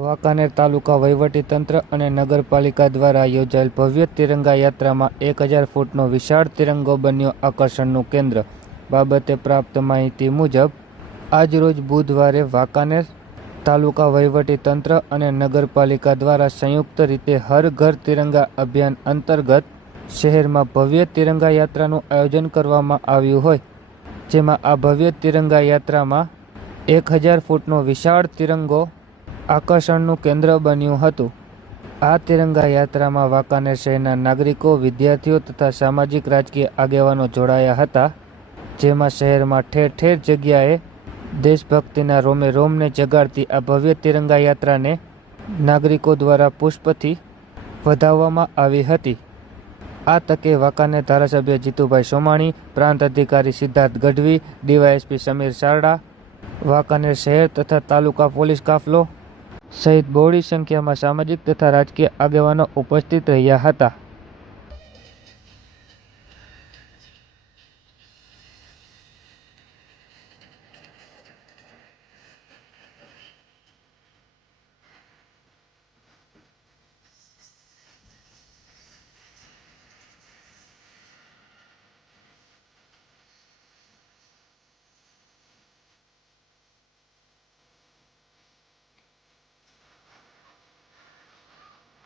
વાંકાનેર તાલુકા વહીવટીતંત્ર અને નગરપાલિકા દ્વારા યોજાયેલ ભવ્ય તિરંગા યાત્રામાં 1000 ફૂટનો વિશાળ તિરંગો બન્યો આકર્ષણનું કેન્દ્ર. બાબતે પ્રાપ્ત માહિતી મુજબ આજરોજ બુધવારે વાંકાનેર તાલુકા વહીવટીતંત્ર અને નગરપાલિકા દ્વારા સંયુક્ત રીતે હર ઘર તિરંગા અભિયાન અંતર્ગત શહેરમાં ભવ્ય તિરંગા યાત્રાનું આયોજન કરવામાં આવ્યું હોય, જેમાં આ ભવ્ય તિરંગા યાત્રામાં 1000 ફૂટનો વિશાળ તિરંગો આકર્ષણનું કેન્દ્ર બન્યું હતું. આ તિરંગા યાત્રામાં વાંકાનેર શહેરના નાગરિકો, વિદ્યાર્થીઓ તથા સામાજિક રાજકીય આગેવાનો જોડાયા હતા, જેમાં શહેરમાં ઠેર ઠેર જગ્યાએ દેશભક્તિના રોમે રોમને જગાડતી આ ભવ્ય તિરંગા યાત્રાને નાગરિકો દ્વારા પુષ્પથી વધાવવામાં આવી હતી. આ તકે વાંકાનેર ધારાસભ્ય જીતુભાઈ સોમાણી, પ્રાંત અધિકારી સિદ્ધાર્થ ગઢવી, ડીવાયએસપી સમીર સારડા, વાંકાનેર શહેર તથા તાલુકા પોલીસ કાફલો સહિત બહોળી સંખ્યામાં સામાજિક તથા રાજકીય આગેવાનો ઉપસ્થિત રહ્યા હતા.